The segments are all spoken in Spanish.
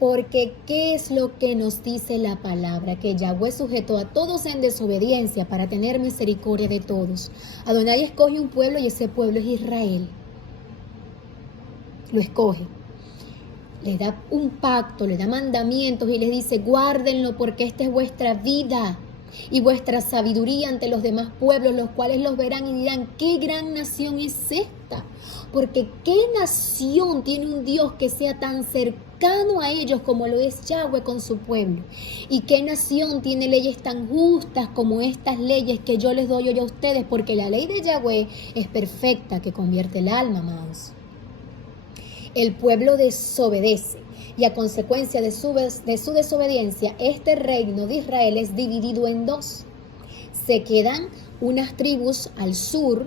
Porque ¿qué es lo que nos dice la palabra? Que Yahweh sujetó a todos en desobediencia para tener misericordia de todos. Adonai escoge un pueblo y ese pueblo es Israel. Lo escoge. Le da un pacto, le da mandamientos y les dice, guárdenlo porque esta es vuestra vida y vuestra sabiduría ante los demás pueblos, los cuales los verán y dirán, ¿qué gran nación es esta? Porque ¿qué nación tiene un Dios que sea tan cercano a ellos como lo es Yahweh con su pueblo? ¿Y qué nación tiene leyes tan justas como estas leyes que yo les doy hoy a ustedes? Porque la ley de Yahweh es perfecta, que convierte el alma, amados. El pueblo desobedece y a consecuencia de su desobediencia, este reino de Israel es dividido en dos. Se quedan unas tribus al sur,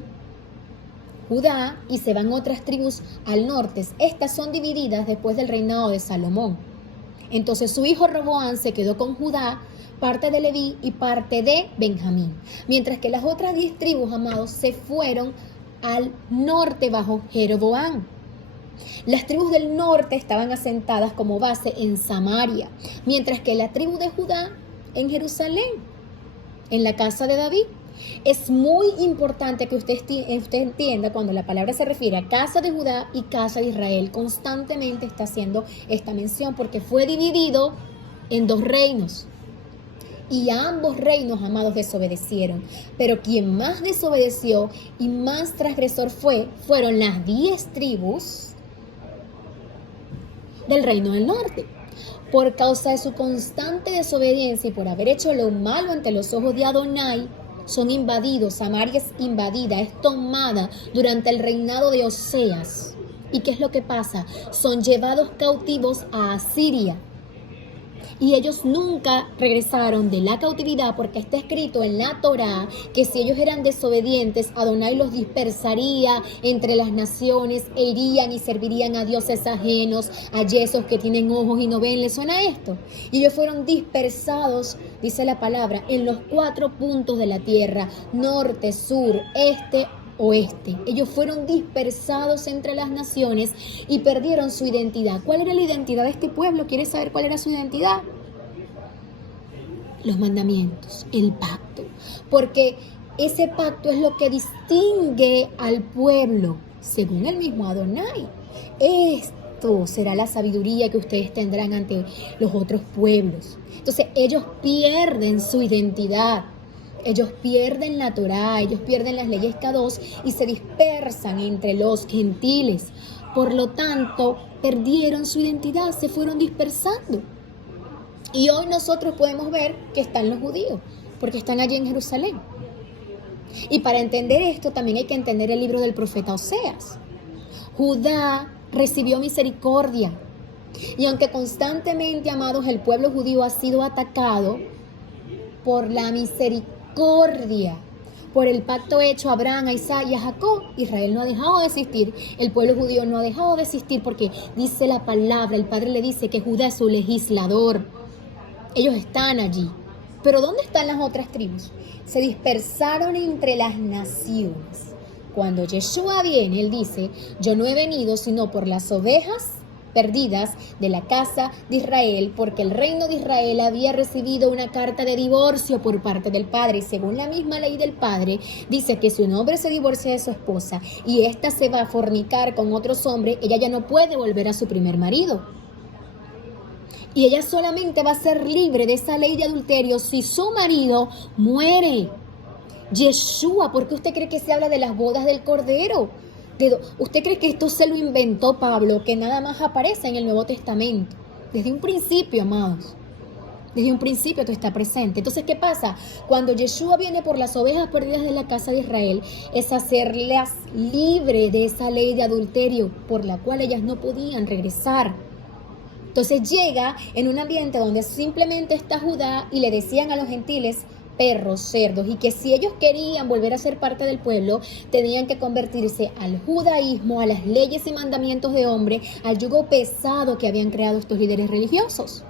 Judá, y se van otras tribus al norte. Estas son divididas después del reinado de Salomón. Entonces su hijo Roboam se quedó con Judá, parte de Leví y parte de Benjamín. Mientras que las otras 10 tribus, amados, se fueron al norte bajo Jeroboam. Las tribus del norte estaban asentadas como base en Samaria, mientras que la tribu de Judá en Jerusalén, en la casa de David. Es muy importante que usted entienda cuando la palabra se refiere a casa de Judá y casa de Israel. Constantemente está haciendo esta mención porque fue dividido en 2 reinos. Y a ambos reinos, amados, desobedecieron. Pero quien más desobedeció y más transgresor fueron las 10 tribus del reino del norte. Por causa de su constante desobediencia y por haber hecho lo malo ante los ojos de Adonai, son invadidos. Samaria es invadida, es tomada durante el reinado de Oseas. ¿Y qué es lo que pasa? Son llevados cautivos a Asiria. Y ellos nunca regresaron de la cautividad porque está escrito en la Torá que si ellos eran desobedientes, Adonai los dispersaría entre las naciones e irían y servirían a dioses ajenos, a yesos que tienen ojos y no ven. ¿Les suena esto? Y ellos fueron dispersados, dice la palabra, en los 4 puntos de la tierra, norte, sur, este, oeste. Ellos fueron dispersados entre las naciones y perdieron su identidad. ¿Cuál era la identidad de este pueblo? ¿Quieres saber cuál era su identidad? Los mandamientos, el pacto. Porque ese pacto es lo que distingue al pueblo, según el mismo Adonai. Esto será la sabiduría que ustedes tendrán ante los otros pueblos. Entonces ellos pierden su identidad. Ellos pierden la Torá, ellos pierden las leyes K2 y se dispersan entre los gentiles. Por lo tanto, perdieron su identidad, se fueron dispersando. Y hoy nosotros podemos ver que están los judíos, porque están allí en Jerusalén. Y para entender esto también hay que entender el libro del profeta Oseas. Judá recibió misericordia. Y aunque constantemente, amados, el pueblo judío ha sido atacado por la misericordia, por el pacto hecho a Abraham, a Isaac y a Jacob, Israel no ha dejado de existir, el pueblo judío no ha dejado de existir porque dice la palabra, el Padre le dice que Judá es su legislador. Ellos están allí. Pero ¿dónde están las otras tribus? Se dispersaron entre las naciones. Cuando Yeshua viene, él dice, yo no he venido sino por las ovejas perdidas de la casa de Israel, porque el reino de Israel había recibido una carta de divorcio por parte del padre, y según la misma ley del padre, dice que si un hombre se divorcia de su esposa y ésta se va a fornicar con otros hombres, ella ya no puede volver a su primer marido. Y ella solamente va a ser libre de esa ley de adulterio si su marido muere. Yeshua, ¿por qué usted cree que se habla de las bodas del Cordero? ¿Usted cree que esto se lo inventó Pablo, que nada más aparece en el Nuevo Testamento? Desde un principio, amados. Desde un principio esto está presente. Entonces, ¿qué pasa? Cuando Yeshua viene por las ovejas perdidas de la casa de Israel, es hacerlas libres de esa ley de adulterio por la cual ellas no podían regresar. Entonces llega en un ambiente donde simplemente está Judá y le decían a los gentiles, perros, cerdos, y que si ellos querían volver a ser parte del pueblo, tenían que convertirse al judaísmo, a las leyes y mandamientos de hombre, al yugo pesado que habían creado estos líderes religiosos.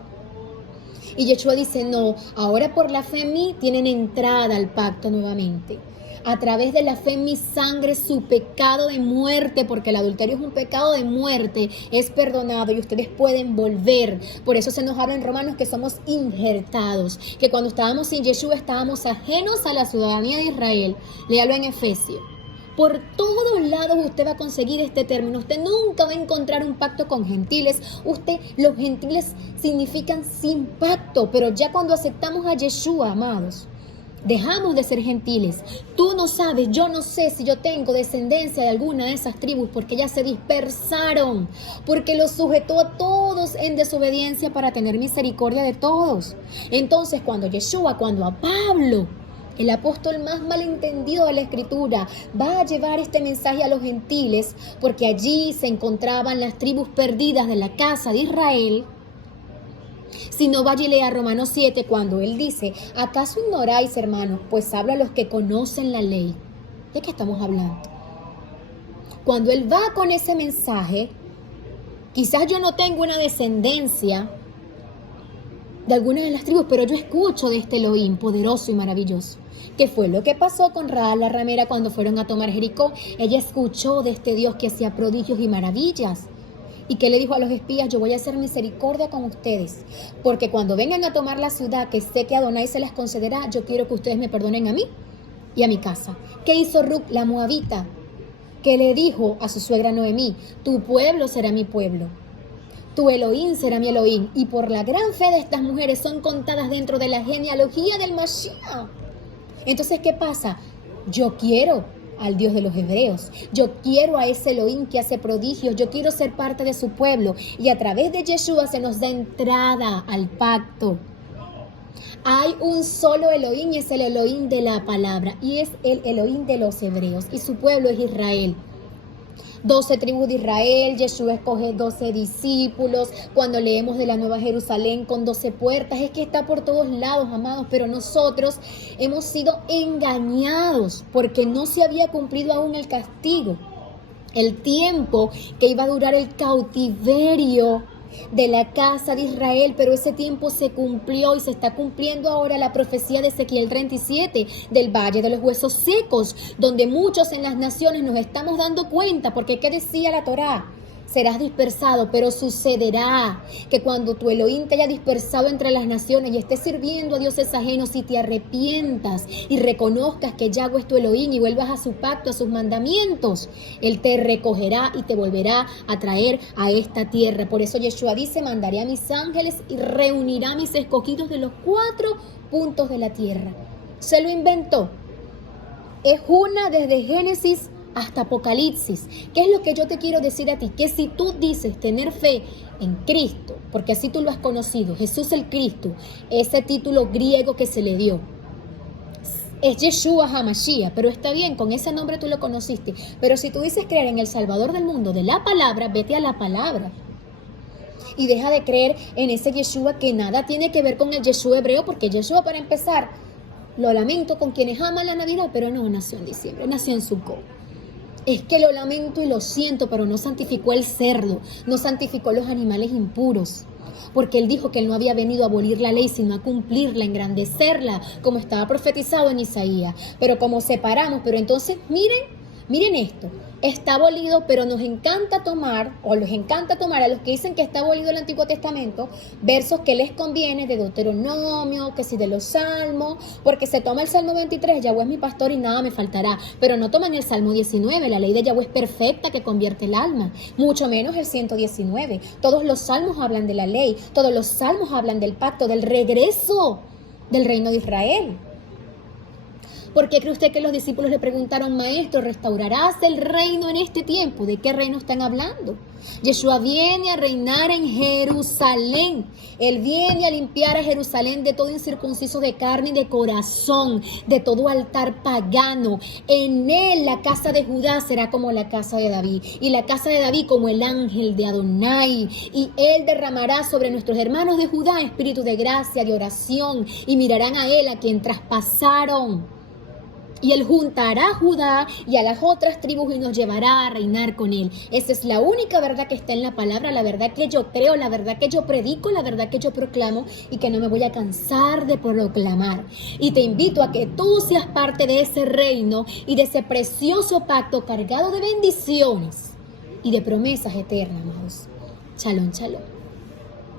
Y Yeshua dice, no, ahora por la fe en mí tienen entrada al pacto nuevamente. a través de la fe en mi sangre, su pecado de muerte, porque el adulterio es un pecado de muerte, es perdonado y ustedes pueden volver. Por eso se nos habla en Romanos que somos injertados, que cuando estábamos sin Yeshua estábamos ajenos a la ciudadanía de Israel. Léalo en Efesios. Por todos lados usted va a conseguir este término. Usted nunca va a encontrar un pacto con gentiles. Los gentiles significan sin pacto, pero ya cuando aceptamos a Yeshua, amados, dejamos de ser gentiles. Tú no sabes, yo no sé si yo tengo descendencia de alguna de esas tribus porque ya se dispersaron, porque los sujetó a todos en desobediencia para tener misericordia de todos. Entonces, cuando a Pablo, el apóstol más malentendido de la Escritura, va a llevar este mensaje a los gentiles, porque allí se encontraban las tribus perdidas de la casa de Israel. Si no, vaya y lea Romanos 7, cuando él dice: ¿acaso ignoráis, hermanos? Pues habla a los que conocen la ley. ¿De qué estamos hablando? Cuando él va con ese mensaje, quizás yo no tengo una descendencia de alguna de las tribus, pero yo escucho de este Elohim poderoso y maravilloso. ¿Qué fue lo que pasó con Rahab la ramera cuando fueron a tomar Jericó? Ella escuchó de este Dios que hacía prodigios y maravillas. ¿Y qué le dijo a los espías? Yo voy a hacer misericordia con ustedes, porque cuando vengan a tomar la ciudad, que sé que Adonai se las concederá, yo quiero que ustedes me perdonen a mí y a mi casa. ¿Qué hizo Ruth, la moabita? Que le dijo a su suegra Noemí: tu pueblo será mi pueblo, tu Elohim será mi Elohim. Y por la gran fe de estas mujeres son contadas dentro de la genealogía del Mashiach. Entonces, ¿qué pasa? Yo quiero al Dios de los hebreos, yo quiero a ese Elohim que hace prodigios, yo quiero ser parte de su pueblo, y a través de Yeshua se nos da entrada al pacto. Hay un solo Elohim y es el Elohim de la palabra, y es el Elohim de los hebreos, y su pueblo es Israel. 12 tribus de Israel, Yeshua escoge 12 discípulos. Cuando leemos de la Nueva Jerusalén con 12 puertas, es que está por todos lados, amados, pero nosotros hemos sido engañados porque no se había cumplido aún el castigo, el tiempo que iba a durar el cautiverio de la casa de Israel, pero ese tiempo se cumplió y se está cumpliendo ahora la profecía de Ezequiel 37 del Valle de los Huesos Secos, donde muchos en las naciones nos estamos dando cuenta, porque ¿qué decía la Torá? Serás dispersado, pero sucederá que cuando tu Elohim te haya dispersado entre las naciones y estés sirviendo a dioses ajenos y te arrepientas y reconozcas que Yahweh es tu Elohim y vuelvas a su pacto, a sus mandamientos, Él te recogerá y te volverá a traer a esta tierra. Por eso Yeshua dice: mandaré a mis ángeles y reunirá a mis escogidos de los 4 puntos de la tierra. Se lo inventó. Es una desde Génesis hasta Apocalipsis. ¿Qué es lo que yo te quiero decir a ti? Que si tú dices tener fe en Cristo, porque así tú lo has conocido, Jesús el Cristo, ese título griego que se le dio, es Yeshua HaMashiach, pero está bien, con ese nombre tú lo conociste. Pero si tú dices creer en el Salvador del mundo, de la palabra, vete a la palabra. Y deja de creer en ese Yeshua que nada tiene que ver con el Yeshua hebreo, porque Yeshua, para empezar, lo lamento con quienes aman la Navidad, pero no nació en diciembre, nació en Sukkot. Es que lo lamento y lo siento, pero no santificó el cerdo, no santificó los animales impuros, porque él dijo que él no había venido a abolir la ley, sino a cumplirla, engrandecerla, como estaba profetizado en Isaías. Pero como separamos, pero entonces miren esto, está abolido, pero nos encanta tomar, o les encanta tomar a los que dicen que está abolido el Antiguo Testamento, versos que les conviene de Deuteronomio, que si de los Salmos, porque se toma el Salmo 23, Yahweh es mi pastor y nada me faltará, pero no toman el Salmo 19, la ley de Yahweh es perfecta que convierte el alma, mucho menos el 119. Todos los salmos hablan de la ley, todos los salmos hablan del pacto, del regreso del reino de Israel. ¿Por qué cree usted que los discípulos le preguntaron: maestro, ¿restaurarás el reino en este tiempo? ¿De qué reino están hablando? Yeshua viene a reinar en Jerusalén. Él viene a limpiar a Jerusalén de todo incircunciso de carne y de corazón, de todo altar pagano. En él la casa de Judá será como la casa de David, y la casa de David como el ángel de Adonai. Y él derramará sobre nuestros hermanos de Judá espíritu de gracia, de oración, y mirarán a él a quien traspasaron. y Él juntará a Judá y a las otras tribus y nos llevará a reinar con Él. Esa es la única verdad que está en la palabra, la verdad que yo creo, la verdad que yo predico, la verdad que yo proclamo y que no me voy a cansar de proclamar. Y te invito a que tú seas parte de ese reino y de ese precioso pacto cargado de bendiciones y de promesas eternas, amados. Shalom, shalom.